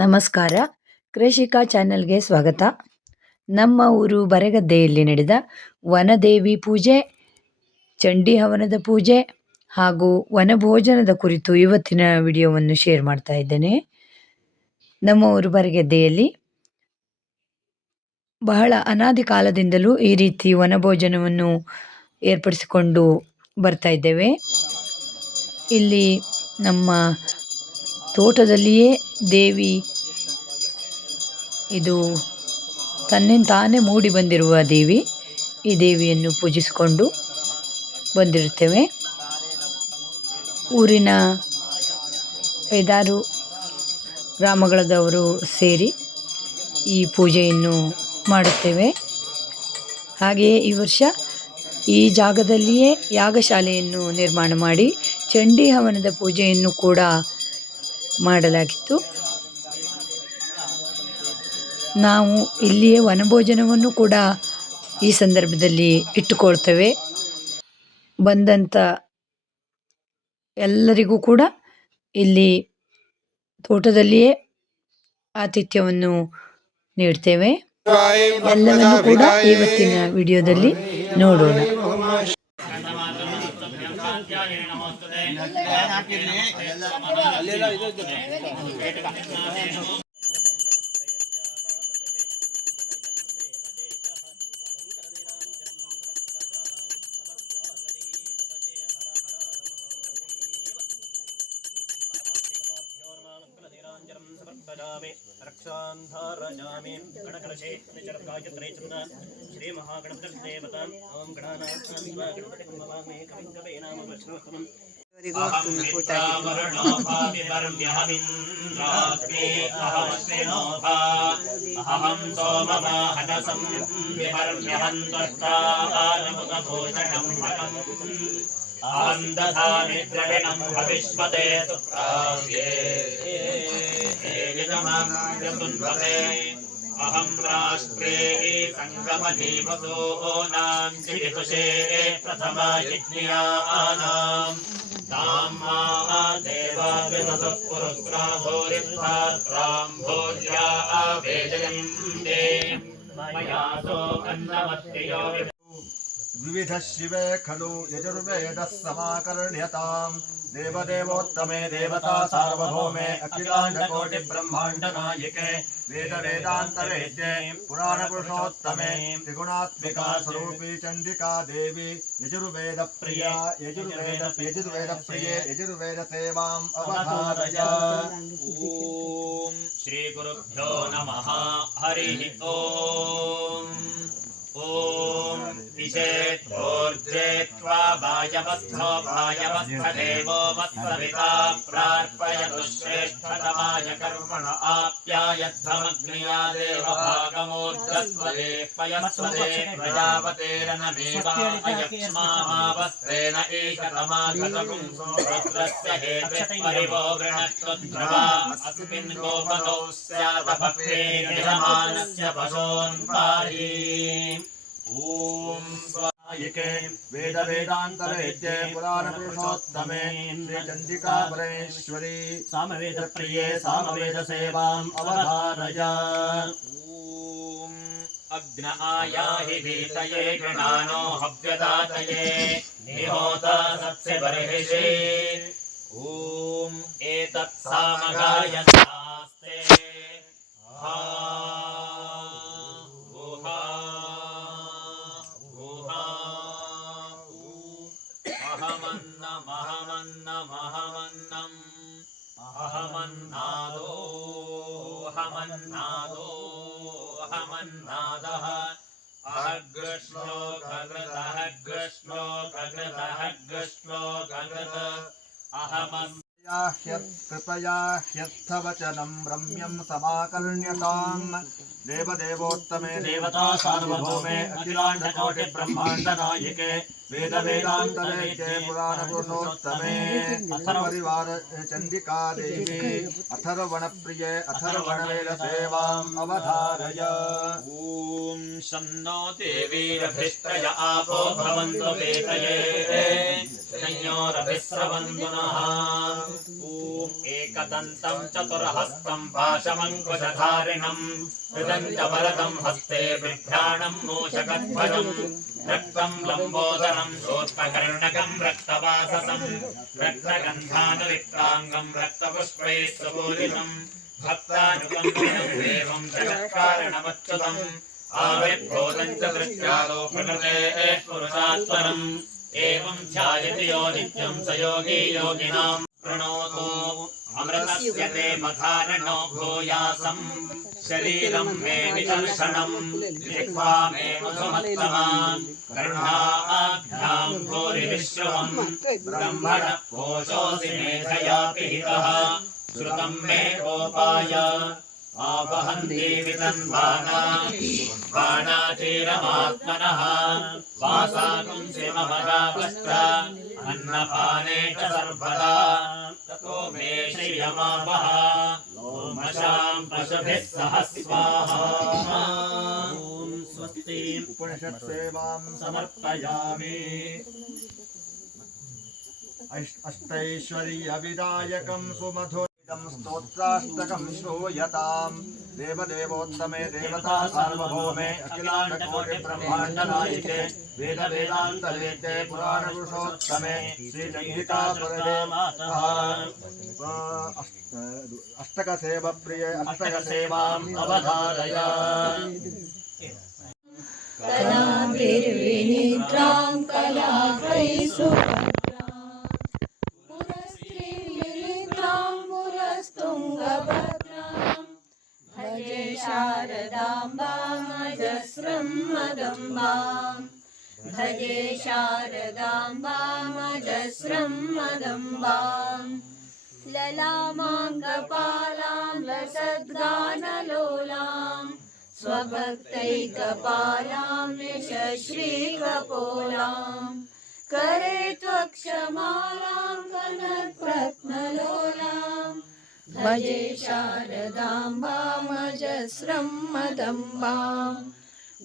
ನಮಸ್ಕಾರ. ಕೃಷಿಕ ಚಾನೆಲ್ಗೆ ಸ್ವಾಗತ. ನಮ್ಮ ಊರು ಬರೆಗದ್ದೆಯಲ್ಲಿ ನಡೆದ ವನದೇವಿ ಪೂಜೆ, ಚಂಡಿ ಹವನದ ಪೂಜೆ ಹಾಗೂ ವನಭೋಜನದ ಕುರಿತು ಇವತ್ತಿನ ವಿಡಿಯೋವನ್ನು ಶೇರ್ ಮಾಡ್ತಾ ಇದ್ದೇನೆ. ನಮ್ಮ ಊರು ಬರೆಗದ್ದೆಯಲ್ಲಿ ಬಹಳ ಅನಾದಿ ಕಾಲದಿಂದಲೂ ಈ ರೀತಿ ವನಭೋಜನವನ್ನು ಏರ್ಪಡಿಸಿಕೊಂಡು ಬರ್ತಾ ಇದ್ದೇವೆ. ಇಲ್ಲಿ ನಮ್ಮ ತೋಟದಲ್ಲಿಯೇ ದೇವಿ, ಇದು ತನ್ನಿಂತಾನೇ ಮೂಡಿ ಬಂದಿರುವ ದೇವಿ. ಈ ದೇವಿಯನ್ನು ಪೂಜಿಸಿಕೊಂಡು ಬಂದಿರುತ್ತೇವೆ. ಊರಿನ 5-6 ಗ್ರಾಮಗಳದವರು ಸೇರಿ ಈ ಪೂಜೆಯನ್ನು ಮಾಡುತ್ತೇವೆ. ಹಾಗೆಯೇ ಈ ವರ್ಷ ಈ ಜಾಗದಲ್ಲಿಯೇ ಯಾಗಶಾಲೆಯನ್ನು ನಿರ್ಮಾಣ ಮಾಡಿ ಚಂಡಿ ಹವನದ ಪೂಜೆಯನ್ನು ಕೂಡ ಮಾಡಲಾಗಿತ್ತು. ನಾವು ಇಲ್ಲಿಯೇ ವನಭೋಜನವನ್ನು ಕೂಡ ಈ ಸಂದರ್ಭದಲ್ಲಿ ಇಟ್ಟುಕೊಳ್ತೇವೆ. ಬಂದಂಥ ಎಲ್ಲರಿಗೂ ಕೂಡ ಇಲ್ಲಿ ತೋಟದಲ್ಲಿಯೇ ಆತಿಥ್ಯವನ್ನು ನೀಡ್ತೇವೆ. ಎಲ್ಲವನ್ನು ಕೂಡ ಇವತ್ತಿನ ವಿಡಿಯೋದಲ್ಲಿ ನೋಡೋಣ. रक्षान्धारजामि गणकलशे निचरकायत्रे चन्द श्री महागणपतिर्देवतां ओम गणानां गणपतिं नमामि कविं कवेनाम वैष्णवतमम् अहं सोमवाहनसं विहर्म्यहन्तष्टानमुतभूषणं भगम् अहं दधामि द्रविणं भविष्यते सुप्राव्ये अहं राष्ट्रे संगमधीमसूनां जिगुषे प्रथमा यज्ञानां ताम्मा देवाभिदसपुरुत्राभूरिभात्रां भूर्या वेजयन्ते मया सो अन्नमत्यो विविध शिवे खलु यजुर्वेदः समाकर्ण्यताम् देवदेवोत्तमे देवता सार्वभौमे अखिलाण्डकोटि ब्रह्माण्ड नायिके वेद वेदान्तवेद्ये पुराणपुरुषोत्तमे त्रिगुणात्मिका स्वरूपी चण्डिका देवी यजुर्वेद प्रिया यजुर्वेद प्रिये यजुर्वेद सेवाम् अवधारय। ओम श्री गुरुभ्यो नमः। हरि ओम। ओम विषेत्वोर्जेत्वा वायवस्थो वायवस्थदेवो वत्सविता प्रार्पयतु श्रेष्ठतमाय कर्मण आप्यायध्वमग्निया देवभागमूर्धस्वदे पयस्वदे प्रजापतेरनमेवा अयक्ष्मामावस्तेन ईशतमाघतपुंसो रुद्रस्य हेते परिवो वृणत्वद्रवा अस्मिन् गोपतौ स्यादभक्ते यजमानस्य पशून् पाहि। ओम स्वायिके वेद वेदान्तवेद्ये पुराणपुरुषोत्तमे श्री चण्डिका परमेश्वरी सामवेद प्रिये सामवेद सेवाम् अवधारय। ओम अग्न आयाहि भीतये गृणानो हव्यदातये निहोता सत्स्य बर्हिषे। ओम एतत् सामगायन्तास्ते अहमन्नादः अहग्रश्लोककृतः कृपया ह्यर्थवचनं रम्यं समाकर्ण्यताम् देवदेवोत्तमे देवता सार्वभौमे अखिलाण्डकोटि ब्रह्माण्ड नायिके वेद वेदांत वेद्ये पुराण पुरुषोत्तमे परिवार चंडिका देवी अथर्वण प्रिये अथर्वण वेद सेवाम् अवधारय। ॐ शन्नो देवीरभिष्टय आपो भवन्तु वेदये संयोरभिस्रवन्तु नः। ॐ एकदन्तं चतुर्हस्तं पाशमङ्कुशधारिणं कृतं च वरदं हस्ते बिभ्राणं मूषकध्वजं रक्तं लम्बोदरं शोत्पकर्णकं रक्तवाससं रक्तगन्धानुरिक्ताङ्गं रक्तपुष्पैः सुपूरितं भक्तानुकम्पितं देवं जगत्कारणमच्युतम् आविर्भूतं च दृष्ट्यादो प्रकृतेः पुरुषात्परम् एवं ध्यायति यो नित्यं स योगी योगिनां प्रणोतो अमृतस्य ते मधारणो भूयासम् शरीरं मे विदर्शनं जिह्वा मे मधुमत्तमा कर्णाभ्यां भूरिविश्वम् ब्रह्मणः कोशोऽसि मेधया पिहितः श्रुतं मे गोपाय आवहन्ति वितन्वाना बाणाचीरमात्मनः वासाकुंसि ममदापश्च अन्नपाने च सर्वदा ततो मे श्रियमावह ओमशां पशुभिः सह स्वाहा। ॐ स्वस्ति उपनिषत् सेवां समर्पयामि। अष्टैश्वर्यविदायकं सुमधुरं स्तोत्राष्टकं श्रूयताम् देवदेवोत्तमे देवता सार्वभौमे अखिलाण्डकोटिब्रह्माण्डनायिके वेद वेदान्त वेद्ये पुराण पुरुषोत्तमे श्रीचण्डिकापुरदे अष्टकसेव प्रिये अष्टकसेवाम् अवधारय। कलाभिर्विनिद्रां कलाभैसुभद्रां पुरस्त्रीर्विनिद्रां पुरस्तुङ्गभद्रां भजे शारदाम्बामजस्रं मदम्बां भजे शारदाम्बामजस्रं मदम्बां ललामां कपालां लसद्गानलोलां स्वभक्तैकपालां यशश्रीकपोलां करे त्वक्षमालां कनकरत्नलोलां भजे शारदाम्बामजस्रं मदम्बां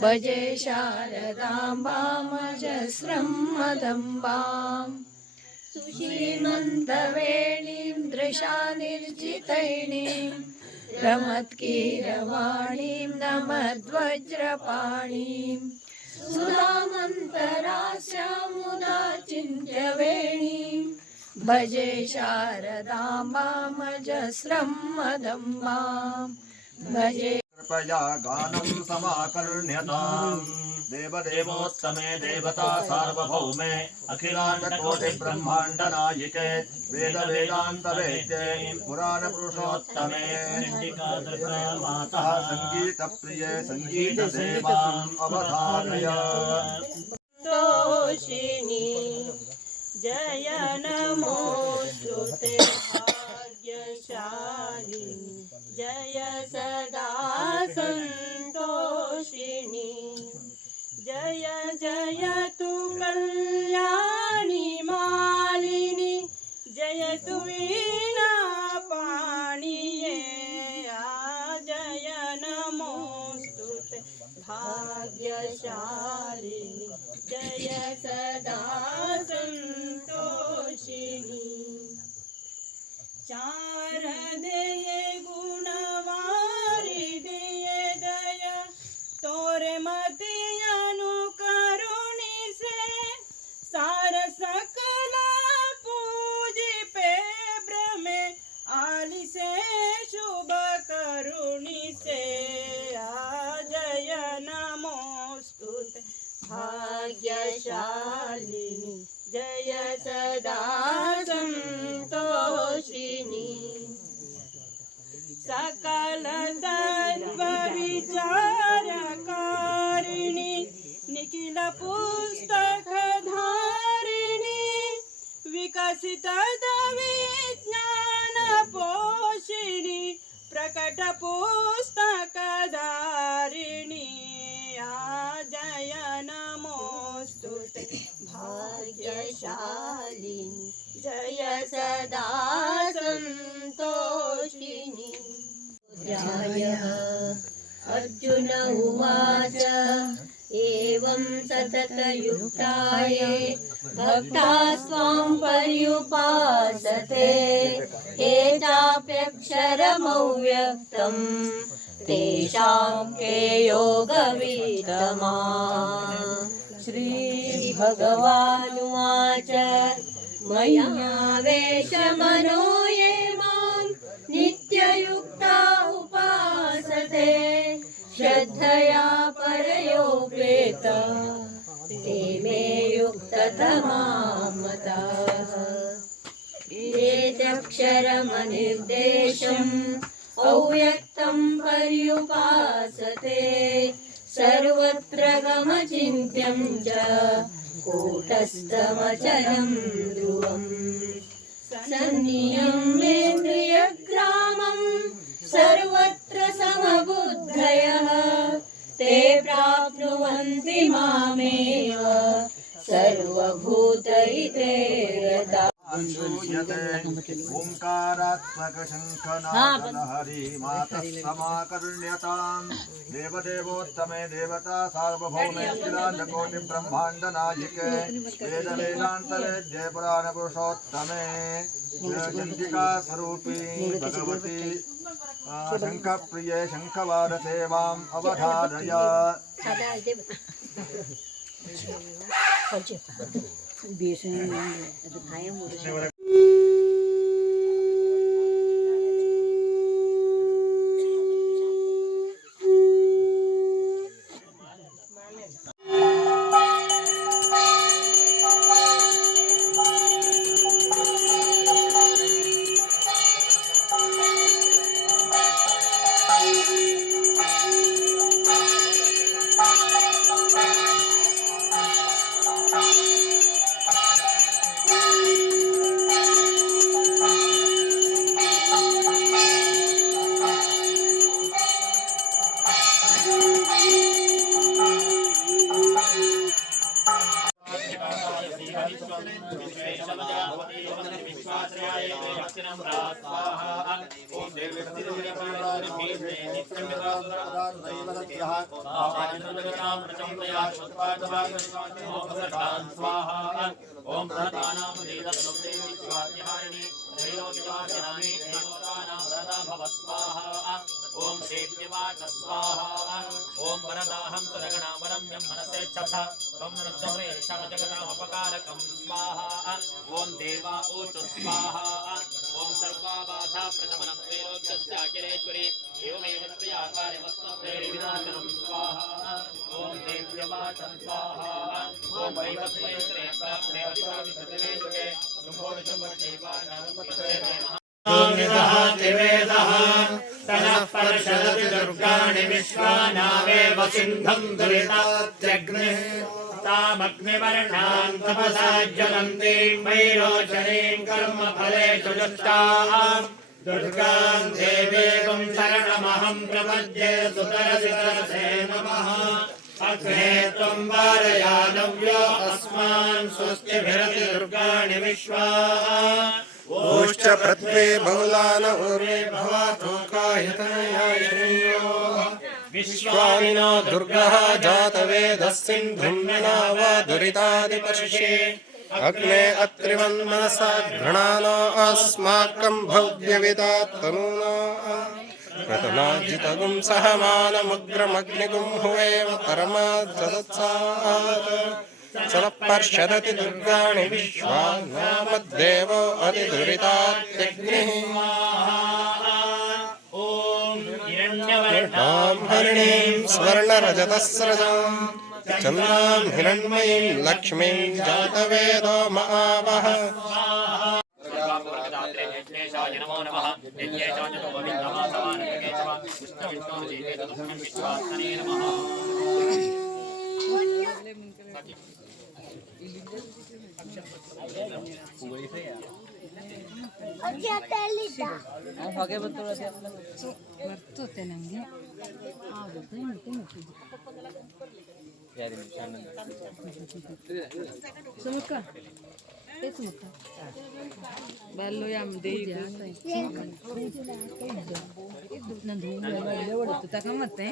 भजे शारदाम्बामजस्रं मदम्बां सुशीमन्तवेणीं दृशानिर्जितैणीं रमत्कीरवाणीं नमद्वज्रपाणीं सुधामन्तरास्यां मुदाचिन्त्यवेणीं भजे शारदाम्बामजस्रं मदम्बां भजे। कृपया गानं समाकर्ण्यताम् देवदेवोत्तमे देवता सार्वभौमे अखिलाण्डकोटिब्रह्माण्डनायिके वेद वेदान्त वेद्ये पुराण पुरुषोत्तमे मातः सङ्गीतप्रिये सङ्गीतसेवाम् अवधारय। तोषिणी जय नमोस्तुते भाग्यशालिनी जय सदा सन्तोषिणी जय जय तु कल्याणी मालिनी जय तु वीणा पाणिये जय नमोस्तुते भाग्यशालिनी जय सदा सन्तोषिणी शारदे गुणवारिदिये दया तोरे मति अनुकरुणिसे सार सकल पूजिपे भ्रमे आलिसे शुभ करुणिसे जय नमोस्तुते भाग्यशालिनी जय सदा सन्तोषिणी सकल तत्व विचारकारिणी निखिल पुस्तक धारिणी विकसित विज्ञान पोषिणी प्रकट पुस्तक धारिणी जय नमोस्तुते शालिनी जय सदा सन्तोषिनी। अर्जुन उवाच एवं सततयुक्ताये भक्तास्त्वां पर्युपासते ये चाप्यक्षरमव्यक्तं तेषां के योगवित्तमा। श्रीभगवानुवाच मय्यावेशमनो ये मां नित्ययुक्ता उपासते श्रद्धया परयोपेत ते मे युक्ततमा मताः। ये चाक्षरमनिर्देशम् अव्यक्तं पर्युपासते सर्वत्र गमचिन्त्यं च कूटस्थमचलं ध्रुवम्। संनियम्येन्द्रियग्रामं सर्वत्र समबुद्धयः ते प्राप्नुवन्ति मामेव सर्वभूतहिते रताः। ओंकारात्मक शंखनादलहरी मातः समाकर्ण्यताम् देवदेवोत्तमे देवता सार्वभौमे अखिलाण्डकोटि ब्रह्माण्ड नायिके वेद वेदान्तवेद्ये पुराण पुरुषोत्तमे चण्डिका स्वरूपी भगवती शंखप्रिये शंखवादसेवाम् अवधारय। ओम ओम देव्यवाच स्वाहा ओम वरदाहं सुरगणामरम्यं मनसेच्छथा त्वं नृत्यमे ऋषभजगतामपकारकं स्वाहा ओम देवा ऊचु स्वाहा ओम सर्वाबाधा प्रशमनं त्रैलोक्यस्याखिलेश्वरी एवमेव त्वया कार्यमस्त्वं स्वाहा ओम देव्यवाच स्वाहा ओम वैवस्वैश्वरे प्राप्ते अधिकाविशते युगे शुभोदशुभदेवानां तनः पर्षदति दुर्गाणि विश्वानावेव सिन्धुं दुरितात्यग्निः तामग्निवर्णां तपसा ज्वलन्तीं वैरोचनीं कर्मफलेषु जुष्टाम् दुर्गां देवीं शरणमहं प्रपद्ये सुतरसि तरसे नमः अग्ने त्वं वारयानव्यो अस्मान् स्वस्तिभिरति दुर्गाणि विश्वा ओश्च प्रत्वे बहुलान ऊर्वे भवातोकायतनयायनीयो विश्वानिनो दुर्गः जातवेदः सिन्धुम्ना वा दुरितादिपर्षे अग्ने अत्रिवन्मनसा घृणानो अस्माकं भव्यविदात्तनूना प्रतनाजितगुं सहमानमुग्रमग्निगुं हुवेम परमादत्सात् सलपर्षदति दुर्गाणि विश्वान्नामद्देवो अतिदुरितात्यग्निः ॐ हरिणीं स्वर्णरजतस्रजां चन्द्रां हिरण्मयीं लक्ष्मीं जातवेदो महावः नमो नमः नित्येशाय नमः ಬರ್ತತೆ ನನಗೆ ಸುಮಕ್ಕ ತಗೊಂಬತ್ತೆ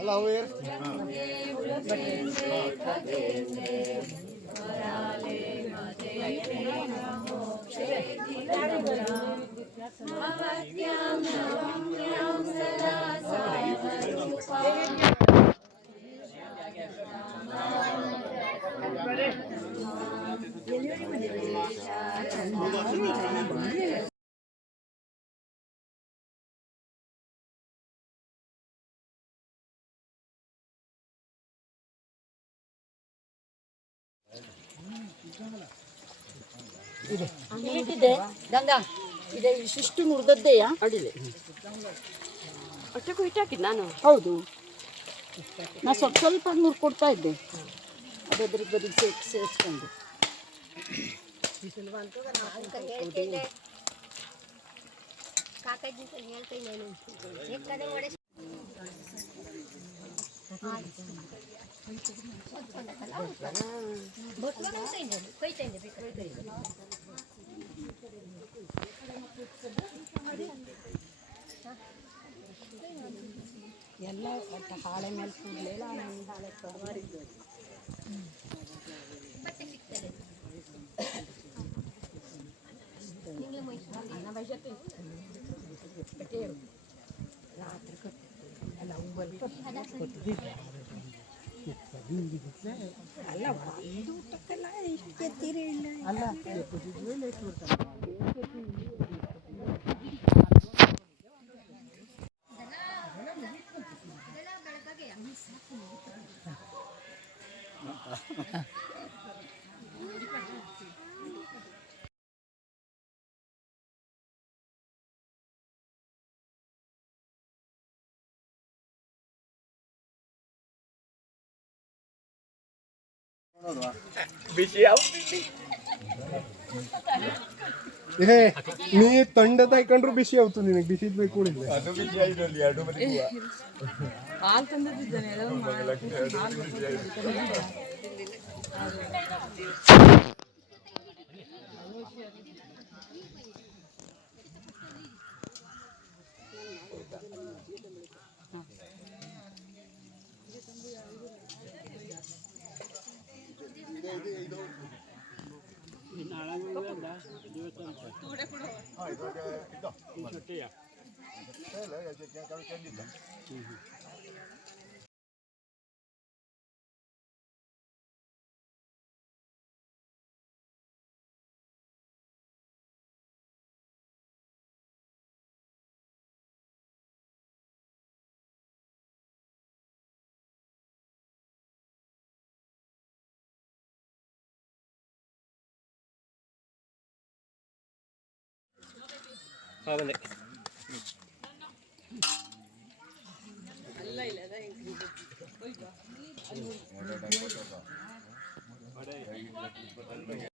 ಅಲ್ಲ ಅವು ಇಲ್ಲಿಟ್ಟಿದೆ ಗಂಗಾ ಇದೆ ಇಷ್ಟು ಮುರಿದದ್ದೆಯಾ ಅಡಿದೆ ಅಷ್ಟಕ್ಕೂ ಹಿಟ್ಟಾಕಿದ್ದು ನಾನು. ಹೌದು ನಾ ಸ್ವಲ್ಪ ಸ್ವಲ್ಪ ಮುರ್ಕೊಡ್ತಾ ಇದ್ದೆ ಅದ್ರ ಬದಿಗೆ ಸೇರಿಸ್ಕೊಂಡು ಎಲ್ಲ ಹಾಳೆ ಮೇಲೆ ಕೂಡಲಿಲ್ಲ ಹಾಳೆ ಕವರಿದ್ದು ಅಲ್ಲ ಒಂದು ಊಟಕ್ಕೆಲ್ಲ ಇಷ್ಟು ಎತ್ತೀರಿ ಇಲ್ಲ ಅಲ್ಲ ಏ ನೀ ತಂಡ ತಗೊಂಡ್ರು ಬಿಸಿ ಆಯ್ತು ನಿನಗೆ ಬಿಸಿ ಬೇಕು ಕುಡಿದ್ರೆ ಅದು ಬಿಸಿ ಆಯ್ತು ಅಲ್ಲಿ ಎರಡು ಮನೆ ಹಾಲು ತಂದಿದ್ದೇನೆ